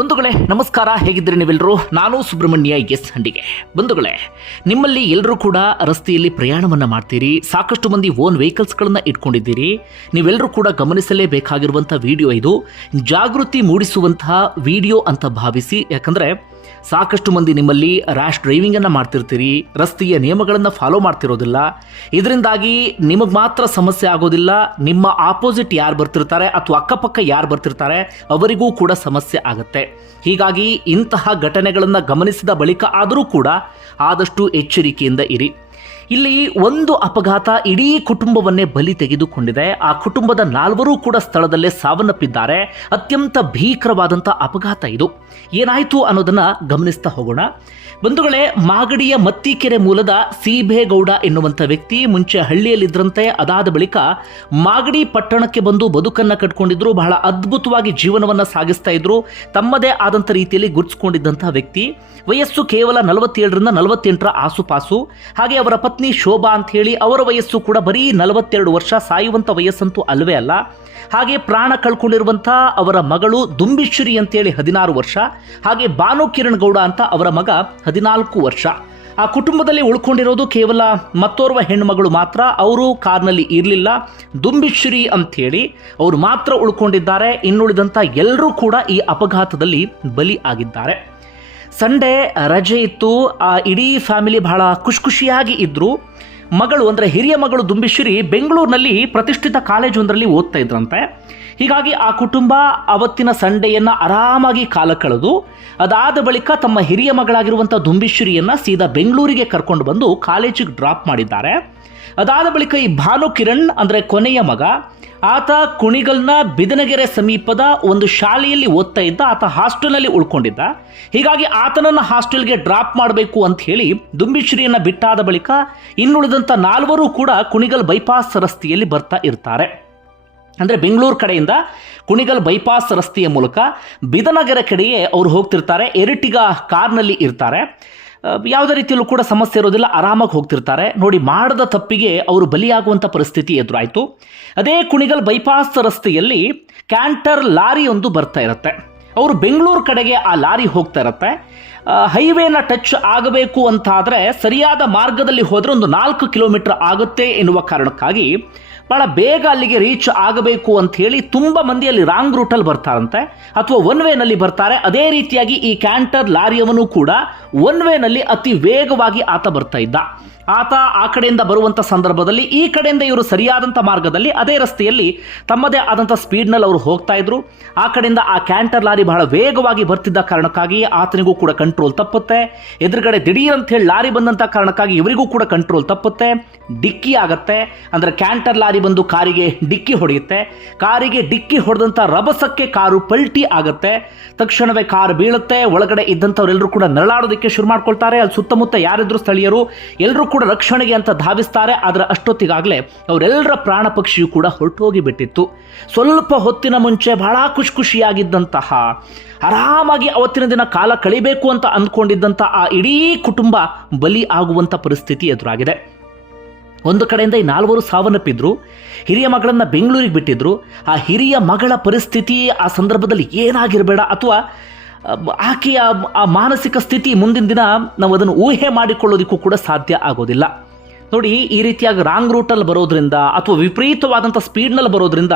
ಬಂಧುಗಳೇ, ನಮಸ್ಕಾರ. ಹೇಗಿದ್ದೀರಿ ನೀವೆಲ್ಲರೂ? ನಾನು ಸುಬ್ರಹ್ಮಣ್ಯ ಎಸ್ ಹಂಡಿಗೆ. ಬಂಧುಗಳೇ, ನಿಮ್ಮಲ್ಲಿ ಎಲ್ಲರೂ ಕೂಡ ರಸ್ತೆಯಲ್ಲಿ ಪ್ರಯಾಣವನ್ನು ಮಾಡ್ತೀರಿ. ಸಾಕಷ್ಟು ಮಂದಿ ಓನ್ ವೆಹಿಕಲ್ಸ್ಗಳನ್ನ ಇಟ್ಕೊಂಡಿದ್ದೀರಿ. ನೀವೆಲ್ಲರೂ ಕೂಡ ಗಮನಿಸಲೇಬೇಕಾಗಿರುವಂಥ ವಿಡಿಯೋ ಇದು. ಜಾಗೃತಿ ಮೂಡಿಸುವಂತಹ ವಿಡಿಯೋ ಅಂತ ಭಾವಿಸಿ. ಯಾಕಂದ್ರೆ ಸಾಕಷ್ಟು ಮಂದಿ ನಿಮ್ಮಲ್ಲಿ ರ್ಯಾಶ್ ಡ್ರೈವಿಂಗ್ ಅನ್ನ ಮಾಡ್ತಿರ್ತೀರಿ, ರಸ್ತೆಯ ನಿಯಮಗಳನ್ನು ಫಾಲೋ ಮಾಡ್ತಿರೋದಿಲ್ಲ. ಇದರಿಂದಾಗಿ ನಿಮಗೆ ಮಾತ್ರ ಸಮಸ್ಯೆ ಆಗೋದಿಲ್ಲ. ನಿಮ್ಮ ಆಪೋಸಿಟ್ ಯಾರು ಬರ್ತಿರ್ತಾರೆ ಅಥವಾ ಅಕ್ಕಪಕ್ಕ ಯಾರು ಬರ್ತಿರ್ತಾರೆ, ಅವರಿಗೂ ಕೂಡ ಸಮಸ್ಯೆ ಆಗುತ್ತೆ. ಹೀಗಾಗಿ ಇಂತಹ ಘಟನೆಗಳನ್ನು ಗಮನಿಸಿದ ಬಳಿಕ ಆದರೂ ಕೂಡ ಆದಷ್ಟು ಎಚ್ಚರಿಕೆಯಿಂದ ಇರಿ. ಇಲ್ಲಿ ಒಂದು ಅಪಘಾತ ಇಡೀ ಕುಟುಂಬವನ್ನೇ ಬಲಿ ತೆಗೆದುಕೊಂಡಿದೆ. ಆ ಕುಟುಂಬದ ನಾಲ್ವರೂ ಕೂಡ ಸ್ಥಳದಲ್ಲೇ ಸಾವನ್ನಪ್ಪಿದ್ದಾರೆ. ಅತ್ಯಂತ ಭೀಕರವಾದಂಥ ಅಪಘಾತ ಇದು. ಏನಾಯಿತು ಅನ್ನೋದನ್ನ ಗಮನಿಸ್ತಾ ಹೋಗೋಣ. ಬಂಧುಗಳೇ, ಮಾಗಡಿಯ ಮತ್ತಿಕೆರೆ ಮೂಲದ ಸೀಬೇಗೌಡ ಎನ್ನುವಂಥ ವ್ಯಕ್ತಿ ಮುಂಚೆ ಹಳ್ಳಿಯಲ್ಲಿದ್ದರಂತೆ ಅದಾದ ಬಳಿಕ ಮಾಗಡಿ ಪಟ್ಟಣಕ್ಕೆ ಬಂದು ಬದುಕನ್ನ ಕಟ್ಕೊಂಡಿದ್ರು. ಬಹಳ ಅದ್ಭುತವಾಗಿ ಜೀವನವನ್ನ ಸಾಗಿಸ್ತಾ ಇದ್ರು. ತಮ್ಮದೇ ಆದಂಥ ರೀತಿಯಲ್ಲಿ ಗುರುತಿಸಿಕೊಂಡಿದ್ದಂಥ ವ್ಯಕ್ತಿ. ವಯಸ್ಸು ಕೇವಲ ನಲವತ್ತೇಳರಿಂದ ನಲವತ್ತೆಂಟರ ಆಸುಪಾಸು. ಹಾಗೆ ಅವರ ಪತ್ನಿ ಶೋಭಾ ಅಂತ ಹೇಳಿ ಅವರ ವಯಸ್ಸು ಕೂಡ ಬರೀ ನಲವತ್ತೆರಡು ವರ್ಷ ಸಾಯುವಂತ ವಯಸ್ಸಂತೂ ಅಲ್ಲವೇ ಅಲ್ಲ. ಹಾಗೆ ಪ್ರಾಣ ಕಳ್ಕೊಂಡಿರುವಂಥ ಅವರ ಮಗಳು ದುಂಬಿಶ್ರೀ ಅಂತೇಳಿ ಹದಿನಾರು ವರ್ಷ, ಹಾಗೆ ಭಾನು ಕಿರಣ್ ಗೌಡ ಅಂತ ಅವರ ಮಗ ಹದಿನಾಲ್ಕು ವರ್ಷ. ಆ ಕುಟುಂಬದಲ್ಲಿ ಉಳ್ಕೊಂಡಿರೋದು ಕೇವಲ ಮತ್ತೋರ್ವ ಹೆಣ್ಣುಮಗಳು ಮಾತ್ರ, ಅವರು ಕಾರ್ನಲ್ಲಿ ಇರಲಿಲ್ಲ. ದುಂಬಿಶ್ರೀ ಅಂಥೇಳಿ ಅವರು ಮಾತ್ರ ಉಳ್ಕೊಂಡಿದ್ದಾರೆ, ಇನ್ನುಳಿದಂಥ ಎಲ್ಲರೂ ಕೂಡ ಈ ಅಪಘಾತದಲ್ಲಿ ಬಲಿ ಆಗಿದ್ದಾರೆ. ಸಂಡೇ ರಜೆ ಇತ್ತು, ಆ ಇಡೀ ಫ್ಯಾಮಿಲಿ ಬಹಳ ಖುಷಿ ಖುಷಿಯಾಗಿ ಇದ್ದರು ಮಗಳು ಅಂದರೆ ಹಿರಿಯ ಮಗಳು ದುಂಬಿಶ್ರೀ ಬೆಂಗಳೂರಿನಲ್ಲಿ ಪ್ರತಿಷ್ಠಿತ ಕಾಲೇಜೊಂದರಲ್ಲಿ ಓದ್ತಾ ಇದ್ರಂತೆ. ಹೀಗಾಗಿ ಆ ಕುಟುಂಬ ಅವತ್ತಿನ ಸಂಡೆಯನ್ನು ಆರಾಮಾಗಿ ಕಾಲ ಕಳೆದು, ಅದಾದ ಬಳಿಕ ತಮ್ಮ ಹಿರಿಯ ಮಗಳಾಗಿರುವಂಥ ದುಂಬಿಶ್ರೀಯನ್ನು ಸೀದಾ ಬೆಂಗಳೂರಿಗೆ ಕರ್ಕೊಂಡು ಬಂದು ಕಾಲೇಜಿಗೆ ಡ್ರಾಪ್ ಮಾಡಿದ್ದಾರೆ. ಅದಾದ ಬಳಿಕ ಈ ಭಾನು ಕಿರಣ್, ಅಂದರೆ ಕೊನೆಯ ಮಗ, ಆತ ಕುಣಿಗಲ್ನ ಬಿದನಗೆರೆ ಸಮೀಪದ ಒಂದು ಶಾಲೆಯಲ್ಲಿ ಓದ್ತಾ ಇದ್ದ, ಆತ ಹಾಸ್ಟೆಲ್ನಲ್ಲಿ ಉಳ್ಕೊಂಡಿದ್ದ. ಹೀಗಾಗಿ ಆತನನ್ನು ಹಾಸ್ಟೆಲ್ಗೆ ಡ್ರಾಪ್ ಮಾಡಬೇಕು ಅಂತ ಹೇಳಿ ದುಂಬಿಶ್ರೀಯನ್ನ ಬಿಟ್ಟಾದ ಬಳಿಕ ಇನ್ನುಳಿದಂಥ ನಾಲ್ವರು ಕೂಡ ಕುಣಿಗಲ್ ಬೈಪಾಸ್ ರಸ್ತೆಯಲ್ಲಿ ಬರ್ತಾ ಇರ್ತಾರೆ. ಅಂದರೆ ಬೆಂಗಳೂರು ಕಡೆಯಿಂದ ಕುಣಿಗಲ್ ಬೈಪಾಸ್ ರಸ್ತೆಯ ಮೂಲಕ ಬಿದನಗೆರೆ ಕಡೆಯೇ ಅವರು ಹೋಗ್ತಿರ್ತಾರೆ, ಎರಿಟಿಗ ಕಾರ್ನಲ್ಲಿ ಇರ್ತಾರೆ. ಯಾವುದೇ ರೀತಿಯಲ್ಲೂ ಕೂಡ ಸಮಸ್ಯೆ ಇರೋದಿಲ್ಲ, ಆರಾಮಾಗಿ ಹೋಗ್ತಿರ್ತಾರೆ. ನೋಡಿ, ಮಾಡದ ತಪ್ಪಿಗೆ ಅವರು ಬಲಿಯಾಗುವಂಥ ಪರಿಸ್ಥಿತಿ ಎದುರಾಯಿತು. ಅದೇ ಕುಣಿಗಲ್ ಬೈಪಾಸ್ ರಸ್ತೆಯಲ್ಲಿ ಕ್ಯಾಂಟರ್ ಲಾರಿ ಒಂದು ಬರ್ತಾ ಇರುತ್ತೆ. ಅವರು ಬೆಂಗಳೂರು ಕಡೆಗೆ ಆ ಲಾರಿ ಹೋಗ್ತಾ ಇರುತ್ತೆ. ಹೈವೇನ ಟಚ್ ಆಗಬೇಕು ಅಂತಾದರೆ ಸರಿಯಾದ ಮಾರ್ಗದಲ್ಲಿ ಹೋದರೆ ಒಂದು ನಾಲ್ಕು ಕಿಲೋಮೀಟರ್ ಆಗುತ್ತೆ ಎನ್ನುವ ಕಾರಣಕ್ಕಾಗಿ ಬಹಳ ಬೇಗ ಅಲ್ಲಿಗೆ ರೀಚ್ ಆಗಬೇಕು ಅಂತ ಹೇಳಿ ತುಂಬ ಮಂದಿ ಅಲ್ಲಿ ರಾಂಗ್ ರೂಟಲ್ಲಿ ಬರ್ತಾರಂತೆ. ಅಥವಾ ಒನ್ ವೇನಲ್ಲಿ ಬರ್ತಾರೆ. ಅದೇ ರೀತಿಯಾಗಿ ಈ ಕ್ಯಾಂಟರ್ ಲಾರಿಯವನು ಕೂಡ ಒನ್ ವೇನಲ್ಲಿ ಅತಿ ವೇಗವಾಗಿ ಆತ ಬರ್ತಾ ಇದ್ದ. ಆತ ಆ ಕಡೆಯಿಂದ ಬರುವಂಥ ಸಂದರ್ಭದಲ್ಲಿ ಈ ಕಡೆಯಿಂದ ಇವರು ಸರಿಯಾದಂಥ ಮಾರ್ಗದಲ್ಲಿ ಅದೇ ರಸ್ತೆಯಲ್ಲಿ ತಮ್ಮದೇ ಆದಂಥ ಸ್ಪೀಡ್ನಲ್ಲಿ ಅವರು ಹೋಗ್ತಾ ಇದ್ರು. ಆ ಕಡೆಯಿಂದ ಆ ಕ್ಯಾಂಟರ್ ಲಾರಿ ಬಹಳ ವೇಗವಾಗಿ ಬರ್ತಿದ್ದ ಕಾರಣಕ್ಕಾಗಿ ಆತನಿಗೂ ಕೂಡ ಕಂಟ್ರೋಲ್ ತಪ್ಪುತ್ತೆ. ಎದುರುಗಡೆ ದಿಢೀರ್ ಅಂತ ಹೇಳಿ ಲಾರಿ ಬಂದಂಥ ಕಾರಣಕ್ಕಾಗಿ ಇವರಿಗೂ ಕೂಡ ಕಂಟ್ರೋಲ್ ತಪ್ಪುತ್ತೆ. ಡಿಕ್ಕಿ ಆಗುತ್ತೆ. ಅಂದರೆ ಕ್ಯಾಂಟರ್ ಲಾರಿ ಬಂದು ಕಾರಿಗೆ ಡಿಕ್ಕಿ ಹೊಡೆಯುತ್ತೆ. ಕಾರಿಗೆ ಡಿಕ್ಕಿ ಹೊಡೆದಂಥ ರಭಸಕ್ಕೆ ಕಾರು ಪಲ್ಟಿ ಆಗುತ್ತೆ. ತಕ್ಷಣವೇ ಕಾರು ಬೀಳುತ್ತೆ. ಒಳಗಡೆ ಇದ್ದಂಥವರೆಲ್ಲರೂ ಕೂಡ ನರಳಾಡೋದಕ್ಕೆ ಶುರು ಮಾಡ್ಕೊಳ್ತಾರೆ. ಅಲ್ಲಿ ಸುತ್ತಮುತ್ತ ಯಾರಿದ್ರು ಸ್ಥಳೀಯರು ಎಲ್ಲರೂ ಕೂಡ ರಕ್ಷಣೆಗೆ ಅಂತ ಧಾವಿಸ್ತಾರೆ, ಆದರೆ ಅಷ್ಟೊತ್ತಿಗಾಗಲೇ ಅವರೆಲ್ಲರ ಪ್ರಾಣ ಪಕ್ಷಿಯು ಕೂಡ ಹೊರಟೋಗಿ ಬಿಟ್ಟಿತ್ತು. ಸ್ವಲ್ಪ ಹೊತ್ತಿನ ಮುಂಚೆ ಬಹಳ ಖುಷಿ ಖುಷಿಯಾಗಿದ್ದಂತಹ, ಆರಾಮಾಗಿ ಅವತ್ತಿನ ದಿನ ಕಾಲ ಕಳಿಬೇಕು ಅಂತ ಅಂದ್ಕೊಂಡಿದ್ದಂಥ ಆ ಇಡೀ ಕುಟುಂಬ ಬಲಿ ಆಗುವಂಥ ಪರಿಸ್ಥಿತಿ ಎದುರಾಗಿದೆ. ಒಂದು ಕಡೆಯಿಂದ ಈ ನಾಲ್ವರು ಸಾವನ್ನಪ್ಪಿದ್ರು, ಹಿರಿಯ ಮಗಳನ್ನ ಬೆಂಗಳೂರಿಗೆ ಬಿಟ್ಟಿದ್ರು. ಆ ಹಿರಿಯ ಮಗಳ ಪರಿಸ್ಥಿತಿ ಆ ಸಂದರ್ಭದಲ್ಲಿ ಏನಾಗಿರಬೇಡ, ಅಥವಾ ಆಕೆಯ ಆ ಮಾನಸಿಕ ಸ್ಥಿತಿ ಮುಂದಿನ ದಿನ ನಾವು ಅದನ್ನು ಊಹೆ ಮಾಡಿಕೊಳ್ಳೋದಕ್ಕೂ ಕೂಡ ಸಾಧ್ಯ ಆಗೋದಿಲ್ಲ. ನೋಡಿ, ಈ ರೀತಿಯಾಗಿ ರಾಂಗ್ ರೂಟಲ್ಲಿ ಬರೋದ್ರಿಂದ ಅಥವಾ ವಿಪರೀತವಾದಂಥ ಸ್ಪೀಡ್ನಲ್ಲಿ ಬರೋದ್ರಿಂದ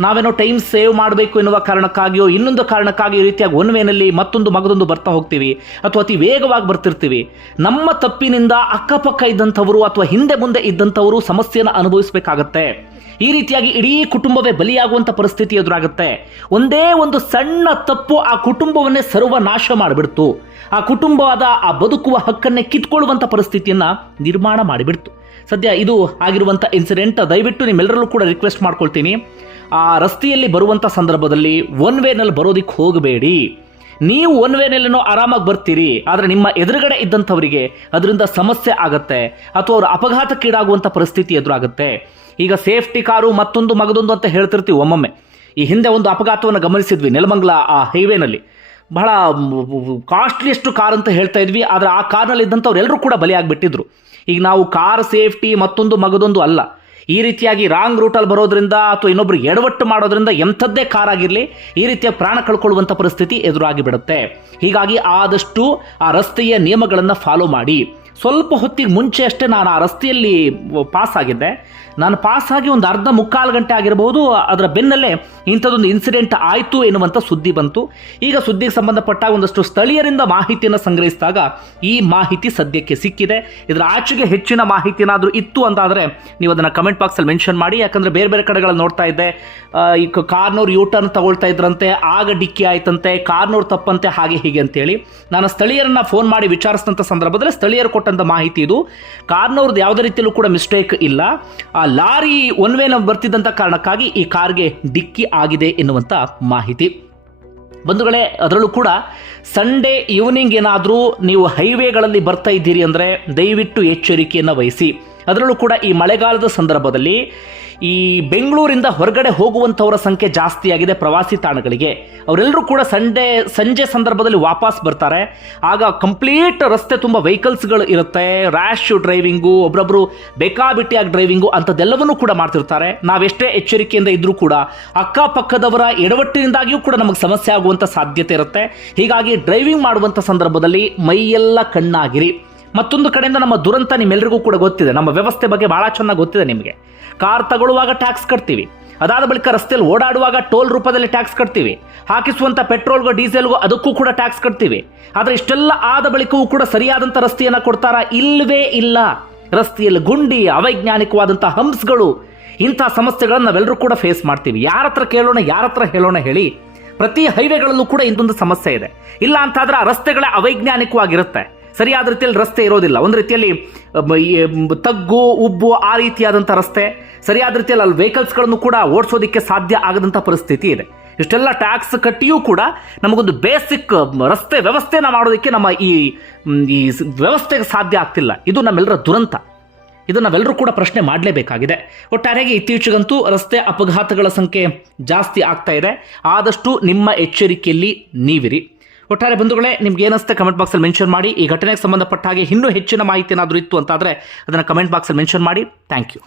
ನಾವೇನೋ ಟೈಮ್ ಸೇವ್ ಮಾಡಬೇಕು ಎನ್ನುವ ಕಾರಣಕ್ಕಾಗಿಯೋ, ಇನ್ನೊಂದು ಕಾರಣಕ್ಕಾಗಿ ಈ ರೀತಿಯಾಗಿ ಒನ್ ವೇನಲ್ಲಿ ಮತ್ತೊಂದು ಮಗದೊಂದು ಬರ್ತಾ ಹೋಗ್ತೀವಿ ಅಥವಾ ಅತಿ ವೇಗವಾಗಿ ಬರ್ತಿರ್ತೀವಿ. ನಮ್ಮ ತಪ್ಪಿನಿಂದ ಅಕ್ಕಪಕ್ಕ ಇದ್ದಂಥವರು ಅಥವಾ ಹಿಂದೆ ಮುಂದೆ ಇದ್ದಂಥವರು ಸಮಸ್ಯೆಯನ್ನು ಅನುಭವಿಸಬೇಕಾಗತ್ತೆ. ಈ ರೀತಿಯಾಗಿ ಇಡೀ ಕುಟುಂಬವೇ ಬಲಿಯಾಗುವಂಥ ಪರಿಸ್ಥಿತಿ ಎದುರಾಗುತ್ತೆ. ಒಂದೇ ಒಂದು ಸಣ್ಣ ತಪ್ಪು ಆ ಕುಟುಂಬವನ್ನೇ ಸರ್ವನಾಶ ಮಾಡಿಬಿಡ್ತು. ಆ ಕುಟುಂಬವಾದ ಆ ಬದುಕುವ ಹಕ್ಕನ್ನೇ ಕಿತ್ಕೊಳ್ಳುವಂಥ ಪರಿಸ್ಥಿತಿಯನ್ನು ನಿರ್ಮಾಣ ಮಾಡಿಬಿಡ್ತು. ಸದ್ಯ ಇದು ಆಗಿರುವಂಥ ಇನ್ಸಿಡೆಂಟ್ ದಯವಿಟ್ಟು ನಿಮ್ಮೆಲ್ಲರಲ್ಲೂ ಕೂಡ ರಿಕ್ವೆಸ್ಟ್ ಮಾಡ್ಕೊಳ್ತೀನಿ. ಆ ರಸ್ತೆಯಲ್ಲಿ ಬರುವಂಥ ಸಂದರ್ಭದಲ್ಲಿ ಒನ್ ವೇನಲ್ಲಿ ಬರೋದಿಕ್ಕೆ ಹೋಗಬೇಡಿ. ನೀವು ಒನ್ ವೇನಲ್ಲೇನೋ ಆರಾಮಾಗಿ ಬರ್ತೀರಿ. ಆದರೆ ನಿಮ್ಮ ಎದುರುಗಡೆ ಇದ್ದಂಥವರಿಗೆ ಅದರಿಂದ ಸಮಸ್ಯೆ ಆಗುತ್ತೆ. ಅಥವಾ ಅವರು ಅಪಘಾತಕ್ಕೀಡಾಗುವಂಥ ಪರಿಸ್ಥಿತಿ ಎದುರಾಗುತ್ತೆ. ಈಗ ಸೇಫ್ಟಿ ಕಾರು ಮತ್ತೊಂದು ಮಗದೊಂದು ಅಂತ ಹೇಳ್ತಿರ್ತೀವಿ ಒಮ್ಮೊಮ್ಮೆ. ಈ ಹಿಂದೆ ಒಂದು ಅಪಘಾತವನ್ನು ಗಮನಿಸಿದ್ವಿ ನೆಲಮಂಗ್ಲ ಆ ಹೈವೇನಲ್ಲಿ ಬಹಳ ಕಾಸ್ಟ್ಲಿಯಷ್ಟು ಕಾರ್ ಅಂತ ಹೇಳ್ತಾ ಇದ್ವಿ. ಆದರೆ ಆ ಕಾರ್ನಲ್ಲಿ ಇದ್ದಂಥವ್ರು ಎಲ್ಲರೂ ಕೂಡ ಬಲಿಯಾಗಿಬಿಟ್ಟಿದ್ರು. ಈಗ ನಾವು ಕಾರ್ ಸೇಫ್ಟಿ ಮತ್ತೊಂದು ಮಗದೊಂದು ಅಲ್ಲ. ಈ ರೀತಿಯಾಗಿ ರಾಂಗ್ ರೂಟಲ್ಲಿ ಬರೋದ್ರಿಂದ ಅಥವಾ ಇನ್ನೊಬ್ರು ಎಡವಟ್ಟು ಮಾಡೋದ್ರಿಂದ ಎಂಥದ್ದೇ ಕಾರ್ ಆಗಿರಲಿ, ಈ ರೀತಿಯ ಪ್ರಾಣ ಕಳ್ಕೊಳ್ಳುವಂಥ ಪರಿಸ್ಥಿತಿ ಎದುರಾಗಿ ಬಿಡುತ್ತೆ. ಹೀಗಾಗಿ ಆದಷ್ಟು ಆ ರಸ್ತೆಯ ನಿಯಮಗಳನ್ನು ಫಾಲೋ ಮಾಡಿ. ಸ್ವಲ್ಪ ಹೊತ್ತಿಗೆ ಮುಂಚೆ ಅಷ್ಟೇ ನಾನು ಆ ರಸ್ತೆಯಲ್ಲಿ ಪಾಸ್ ಆಗಿದ್ದೆ. ನಾನು ಪಾಸ್ ಆಗಿ ಒಂದು ಅರ್ಧ ಮುಕ್ಕಾಲು ಗಂಟೆ ಆಗಿರಬಹುದು ಅದರ ಬೆನ್ನಲ್ಲೇ ಇಂಥದ್ದೊಂದು ಇನ್ಸಿಡೆಂಟ್ ಆಯಿತು ಎನ್ನುವಂಥ ಸುದ್ದಿ ಬಂತು. ಈಗ ಸುದ್ದಿಗೆ ಸಂಬಂಧಪಟ್ಟ ಒಂದಷ್ಟು ಸ್ಥಳೀಯರಿಂದ ಮಾಹಿತಿಯನ್ನು ಸಂಗ್ರಹಿಸಿದಾಗ ಈ ಮಾಹಿತಿ ಸದ್ಯಕ್ಕೆ ಸಿಕ್ಕಿದೆ. ಇದರ ಆಚೆಗೆ ಹೆಚ್ಚಿನ ಮಾಹಿತಿ ಏನಾದರೂ ಇತ್ತು ಅಂತಾದರೆ ನೀವು ಅದನ್ನು ಕಮೆಂಟ್ ಬಾಕ್ಸಲ್ಲಿ ಮೆನ್ಷನ್ ಮಾಡಿ, ಯಾಕಂದರೆ ಬೇರೆ ಬೇರೆ ಕಡೆಗಳಲ್ಲಿ ನೋಡ್ತಾ ಇದ್ದೆ. ಈ ಕಾರ್ನವ್ರು ಯೂ ಟರ್ನ್ ತಗೊಳ್ತಾ ಇದ್ರಂತೆ, ಆಗ ಡಿಕ್ಕಿ ಆಯ್ತಂತೆ ಕಾರ್ನವ್ರು ತಪ್ಪಂತೆ, ಹಾಗೆ ಹೀಗೆ ಅಂತೇಳಿ. ನಾನು ಸ್ಥಳೀಯರನ್ನ ಫೋನ್ ಮಾಡಿ ವಿಚಾರಿಸಿದಂಥ ಸಂದರ್ಭದಲ್ಲಿ ಸ್ಥಳೀಯರು ಕೊಟ್ಟಂಥ ಮಾಹಿತಿ ಇದು. ಕಾರ್ನವ್ರದ್ದು ಯಾವುದೇ ರೀತಿಯಲ್ಲೂ ಕೂಡ ಮಿಸ್ಟೇಕ್ ಇಲ್ಲ. ಆ ಲಾರಿ ಒನ್ ವೇನ ಬರ್ತಿದ್ದಂತ ಕಾರಣಕ್ಕಾಗಿ ಈ ಕಾರ್ಗೆ ಡಿಕ್ಕಿ ಆಗಿದೆ ಎನ್ನುವಂತ ಮಾಹಿತಿ. ಬಂಧುಗಳೇ, ಅದರಲ್ಲೂ ಕೂಡ ಸಂಡೇ ಈವ್ನಿಂಗ್ ಏನಾದರೂ ನೀವು ಹೈವೇಗಳಲ್ಲಿ ಬರ್ತಾ ಇದ್ದೀರಿ ಅಂದರೆ ದಯವಿಟ್ಟು ಎಚ್ಚರಿಕೆಯನ್ನು ವಹಿಸಿ. ಅದರಲ್ಲೂ ಕೂಡ ಈ ಮಳೆಗಾಲದ ಸಂದರ್ಭದಲ್ಲಿ ಈ ಬೆಂಗಳೂರಿಂದ ಹೊರಗಡೆ ಹೋಗುವಂಥವರ ಸಂಖ್ಯೆ ಜಾಸ್ತಿ ಆಗಿದೆ ಪ್ರವಾಸಿ ತಾಣಗಳಿಗೆ. ಅವರೆಲ್ಲರೂ ಕೂಡ ಸಂಡೇ, ಸಂಜೆ ಸಂದರ್ಭದಲ್ಲಿ ವಾಪಸ್ ಬರ್ತಾರೆ. ಆಗ ಕಂಪ್ಲೀಟ್ ರಸ್ತೆ ತುಂಬ ವೆಹಿಕಲ್ಸ್ಗಳು ಇರುತ್ತೆ. ರ್ಯಾಶ್ ಡ್ರೈವಿಂಗು, ಒಬ್ರೊಬ್ರು ಬೇಕಾಬಿಟ್ಟಿಯಾಗಿ ಡ್ರೈವಿಂಗು ಅಂಥದ್ದೆಲ್ಲವನ್ನೂ ಕೂಡ ಮಾಡ್ತಿರ್ತಾರೆ. ನಾವೆಷ್ಟೇ ಎಚ್ಚರಿಕೆಯಿಂದ ಇದ್ದರೂ ಕೂಡ ಅಕ್ಕಪಕ್ಕದವರ ಎಡವಟ್ಟಿನಿಂದಾಗಿಯೂ ಕೂಡ ನಮಗೆ ಸಮಸ್ಯೆ ಆಗುವಂಥ ಸಾಧ್ಯತೆ ಇರುತ್ತೆ. ಹೀಗಾಗಿ ಡ್ರೈವಿಂಗ್ ಮಾಡುವಂಥ ಸಂದರ್ಭದಲ್ಲಿ ಮೈಯೆಲ್ಲ ಕಣ್ಣಾಗಿರಿ. ಮತ್ತೊಂದು ಕಡೆಯಿಂದ ನಮ್ಮ ದುರಂತ ನಿಮ್ಮೆಲ್ಲರಿಗೂ ಕೂಡ ಗೊತ್ತಿದೆ. ನಮ್ಮ ವ್ಯವಸ್ಥೆ ಬಗ್ಗೆ ಭಾಳ ಚೆನ್ನಾಗಿ ಗೊತ್ತಿದೆ ನಿಮಗೆ. ಕಾರ್ ತಗೊಳ್ಳುವಾಗ ಟ್ಯಾಕ್ಸ್ ಕಟ್ತೀವಿ. ಅದಾದ ಬಳಿಕ ರಸ್ತೆಯಲ್ಲಿ ಓಡಾಡುವಾಗ ಟೋಲ್ ರೂಪದಲ್ಲಿ ಟ್ಯಾಕ್ಸ್ ಕಟ್ತೀವಿ. ಹಾಕಿಸುವಂಥ ಪೆಟ್ರೋಲ್ಗೂ, ಡೀಸೆಲ್ಗೂ ಅದಕ್ಕೂ ಕೂಡ ಟ್ಯಾಕ್ಸ್ ಕಟ್ತೀವಿ. ಆದರೆ ಇಷ್ಟೆಲ್ಲ ಆದ ಬಳಿಕವೂ ಕೂಡ ಸರಿಯಾದಂಥ ರಸ್ತೆಯನ್ನು ಕೊಡ್ತಾರಾ? ಇಲ್ಲವೇ ಇಲ್ಲ. ರಸ್ತೆಯಲ್ಲಿ ಗುಂಡಿ ಅವೈಜ್ಞಾನಿಕವಾದಂಥ ಹಂಪ್ಸ್ಗಳು, ಇಂಥ ಸಮಸ್ಯೆಗಳನ್ನು ನಾವೆಲ್ಲರೂ ಕೂಡ ಫೇಸ್ ಮಾಡ್ತೀವಿ. ಯಾರ ಹತ್ರ ಕೇಳೋಣ ಯಾರ ಹತ್ರ ಹೇಳೋಣ ಹೇಳಿ ಪ್ರತಿ ಹೈವೇಗಳಲ್ಲೂ ಕೂಡ ಇಂದೊಂದು ಸಮಸ್ಯೆ ಇದೆ. ಇಲ್ಲ ಅಂತಾದ್ರೆ ಆ ರಸ್ತೆಗಳೇ ಅವೈಜ್ಞಾನಿಕವಾಗಿರುತ್ತೆ. ಸರಿಯಾದ ರೀತಿಯಲ್ಲಿ ರಸ್ತೆ ಇರೋದಿಲ್ಲ. ಒಂದು ರೀತಿಯಲ್ಲಿ ತಗ್ಗು, ಉಬ್ಬು ಆ ರೀತಿಯಾದಂಥ ರಸ್ತೆ, ಸರಿಯಾದ ರೀತಿಯಲ್ಲಿ ಅಲ್ಲಿ ವೆಹಿಕಲ್ಸ್ಗಳನ್ನು ಕೂಡ ಓಡಿಸೋದಕ್ಕೆ ಸಾಧ್ಯ ಆಗದಂಥ ಪರಿಸ್ಥಿತಿ ಇದೆ. ಇಷ್ಟೆಲ್ಲ ಟ್ಯಾಕ್ಸ್ ಕಟ್ಟಿಯೂ ಕೂಡ ನಮಗೊಂದು ಬೇಸಿಕ್ ರಸ್ತೆ ವ್ಯವಸ್ಥೆನ ಮಾಡೋದಕ್ಕೆ ನಮ್ಮ ಈ ಈ ವ್ಯವಸ್ಥೆಗೆ ಸಾಧ್ಯ ಆಗ್ತಿಲ್ಲ. ಇದು ನಮ್ಮೆಲ್ಲರ ದುರಂತ. ಇದು ನಾವೆಲ್ಲರೂ ಕೂಡ ಪ್ರಶ್ನೆ ಮಾಡಲೇಬೇಕಾಗಿದೆ. ಒಟ್ಟಾರೆಯಾಗಿ ಇತ್ತೀಚೆಗಂತೂ ರಸ್ತೆ ಅಪಘಾತಗಳ ಸಂಖ್ಯೆ ಜಾಸ್ತಿ ಆಗ್ತಾ ಇದೆ. ಆದಷ್ಟು ನಿಮ್ಮ ಎಚ್ಚರಿಕೆಯಲ್ಲಿ ನೀವಿರಿ. ಒಟ್ಟಾರೆ ಬಂಧುಗಳೇ, ನಿಮ್ಗೆ ಏನಿಸ್ತೆ ಕಮೆಂಟ್ ಬಾಕ್ಸಲ್ಲಿ ಮೆನ್ಷನ್ ಮಾಡಿ. ಈ ಘಟನೆಗೆ ಸಂಬಂಧಪಟ್ಟ ಹಾಗೆ ಇನ್ನೂ ಹೆಚ್ಚಿನ ಮಾಹಿತಿ ಏನಾದರೂ ಇತ್ತು ಅಂತಾದರೆ ಅದನ್ನು ಕಮೆಂಟ್ ಬಾಕ್ಸಲ್ಲಿ ಮೆನ್ಷನ್ ಮಾಡಿ. Thank you